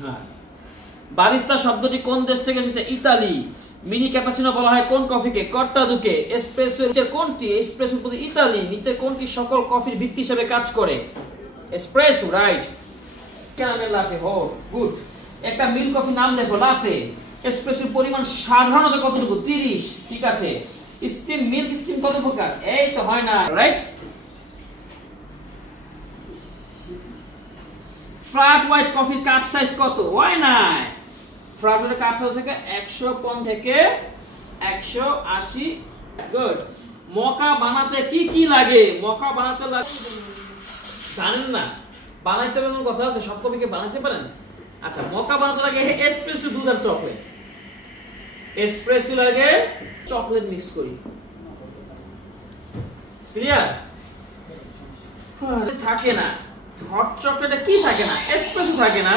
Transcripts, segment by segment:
হ্যাঁ, বারিস্তা শব্দটি কোন দেশ থেকে এসেছে? ইতালি। মিনি ক্যাপাচিনো বলা হয় কোন কফিকে? কর্তাদুকে। এসপ্রেসো নিচের কোনটি? এসপ্রেসো প্রতি ইতালি। নিচের কোনটি সকল কফির ভিত্তি হিসেবে কাজ করে? Espresso, right. ক্যারামেল লাটে, হো গুড। একটা মিল্ক কফি নাম দেখো, লাটে। এসপ্রেসোর পরিমাণ সাধারণত কতটুকু? 30। ঠিক আছে। স্টিম মিল্ক স্টিম কত প্রকার? এই তো হয় না, রাইট। ফ্ল্যাট হোয়াইট কফির কাপ সাইজ কত? হয় না, ফ্ল্যাট হোয়াইট কাপ সাইজ থেকে 150 থেকে 180। গুড। মকা বানাতে কি কি লাগে? মকা বানাতে লাগে জানেন না? বানাইতে হবে কোন কথা আছে? সব কফিকে বানাইতে পারেন? আচ্ছা, মকা বানাতে লাগে এসপ্রেসো দুধ আর চকলেট। এসপ্রেসো লাগে, চকলেট মিক্স করি। ক্লিয়ার? থাকে না হট চকলেটে কি থাকে না? এসপ্রেসো থাকে না।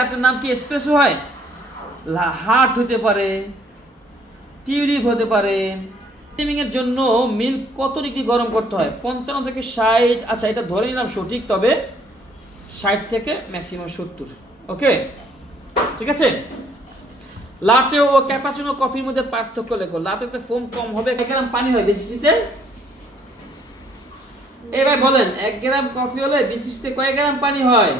এটার নাম কি এসপ্রেসো হয়? হার্ট হতে পারে, টিউলিপ হতে পারে। স্টিমিং এর জন্য মিল্ক কত ডিগ্রি গরম করতে হয়? 55 থেকে 60। আচ্ছা, এটা ধরে নিলাম সঠিক, তবে 60 থেকে ম্যাক্সিমাম 70। ওকে, ঠিক আছে। লাটে ও ক্যাপাচিনো কফির মধ্যে পার্থক্য লেখো। লাটেতে ফোম কম হবে, 1 গ্রাম পানি হয় বেশিতে। এবার বলেন, 1 গ্রাম কফি হলে বেশিতে কয় গ্রাম পানি হয়?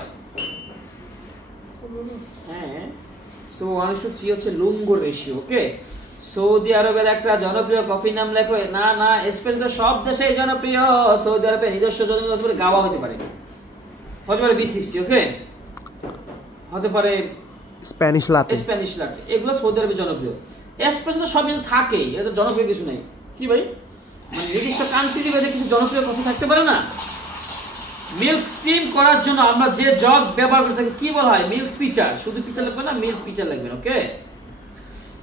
হ্যাঁ, সো 1:3 হচ্ছে লুঙ্গো রেশিও। ওকে, সৌদি আরবের একটা জনপ্রিয় কফির নাম লেখো। না না, এসপ্রেসো সব দেশেই জনপ্রিয়। সৌদি আরবের নিজস্ব জনপ্রিয় হতে পারে গাওয়া, হতে পারে B60। ওকে, হতে পারে স্প্যানিশ লাটে। এগুলো সৌদি আরবে জনপ্রিয়। এসপ্রেসো তো সব থাকে, এটা তো জনপ্রিয় কিছু নাই। কি ভাই, মানে নির্দিষ্ট কান্ট্রি ভেদে কিছু জনপ্রিয় কফি থাকতে পারে না? মিল্ক স্টিম করার জন্য আমরা যে জগ ব্যবহার করে থাকি কি বলা হয়? Milk pitcher. শুধু পিচার লাগবে না, মিল্ক পিচার লাগবে। ওকে,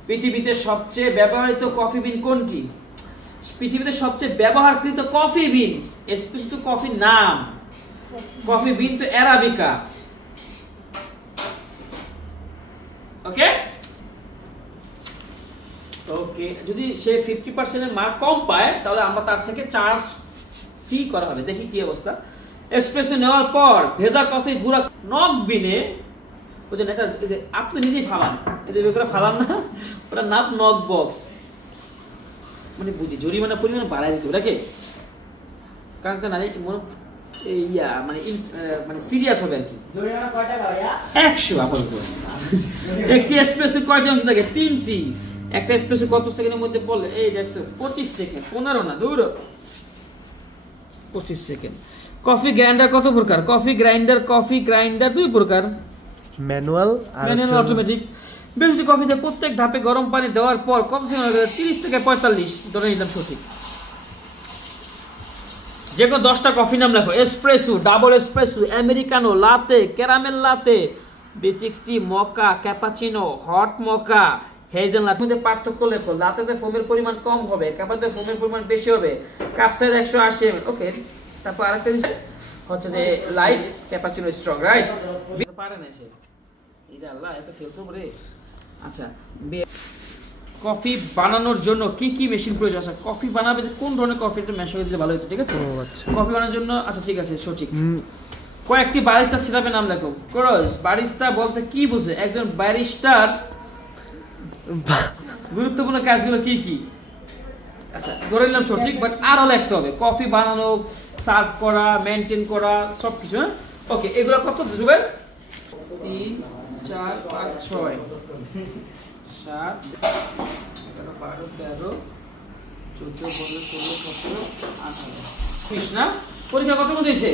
পৃথিবীতে সবচেয়ে ব্যবহৃত কফি বিন কোনটি? পৃথিবীতে সবচেয়ে ব্যবহারকৃত কফি বিন, এসপ্রেসো তো কফির নাম, কফি বিন তো অ্যারাবিকা। ওকে ওকে, যদি সে 50% এর মার্ক কম পায় তাহলে আমরা তার থেকে চার্জ ফি করা হবে। দেখি কি অবস্থা। এসপ্রেসো নেওয়ার পর ভেজা কফি গুঁড়া নক বিনে, বুঝলেন? এটা আপনি নিজেই ফালান, এদের বেকার ফালান না, ওটা নাম নক বক্স। মানে বুঝি জরিমানা পরিমাণ বাড়াই দিতে ওটাকে, কারণ না মনে মানে সিরিয়াস হবে আর কি। 100 আপাতত। একটি এসপ্রেসো কয়টি অংশ থাকে? 3টি। একটা এসপ্রেসো কত সেকেন্ডের মধ্যে পড়লে? এই দেখছো 25 সেকেন্ড। 15 না, দূর 25 সেকেন্ড। কফি গ্রাইন্ডার কত প্রকার? কফি গ্রাইন্ডার 2 প্রকার, ম্যানুয়াল আর অটোমেটিক। বেশি কফিতে প্রত্যেক ধাপে গরম পানি দেওয়ার পর কমসে কম 30 থেকে 45 ধরে নিলাম সঠিক। যে কোনো 10টা কফি নাম লেখো। Espresso, double espresso, Americano, লাতে, caramel লাতে, B60, মকা, cappuccino, hot মকা, hazelnut. মধ্যে পার্থক্য লেখো। লাতেতে ফোমের পরিমাণ কম হবে, ক্যাপাতে ফোমের পরিমাণ বেশি হবে। Cup size 180 ml। ওকে, তারপর আরেকটা বিষয় হচ্ছে যে লাইট ক্যাপাচিনো স্ট্রং, রাইট? পারে না সে, এটা আল্লাহ এত ফেল করব রে। আচ্ছা, কফি বানানোর জন্য কি কি মেশিন প্রয়োজন? আচ্ছা, কফি বানাবে যে কোন ধরনের কফি, এটা মেশিন দিলে ভালো হতো। ঠিক আছে, কফি বানানোর জন্য। আচ্ছা ঠিক আছে, সঠিক। কয়েকটি বারিস্তা সিরাপের নাম লেখো। কোরস, বারিস্তা বলতে কি বোঝে? একজন ব্যারিস্টার গুরুত্বপূর্ণ কাজগুলো কি কি? আচ্ছা, ধরে নিলাম সঠিক, বাট আরো লিখতে হবে। কফি বানানো, সার্ভ করা, মেইনটেইন করা, সবকিছু। হ্যাঁ, ওকে, এগুলো কত জুবের? 3 4 5 6 7 11 12 13 14 15 16 17 18 20 না? পরীক্ষা কত মধ্যে হয়েছে?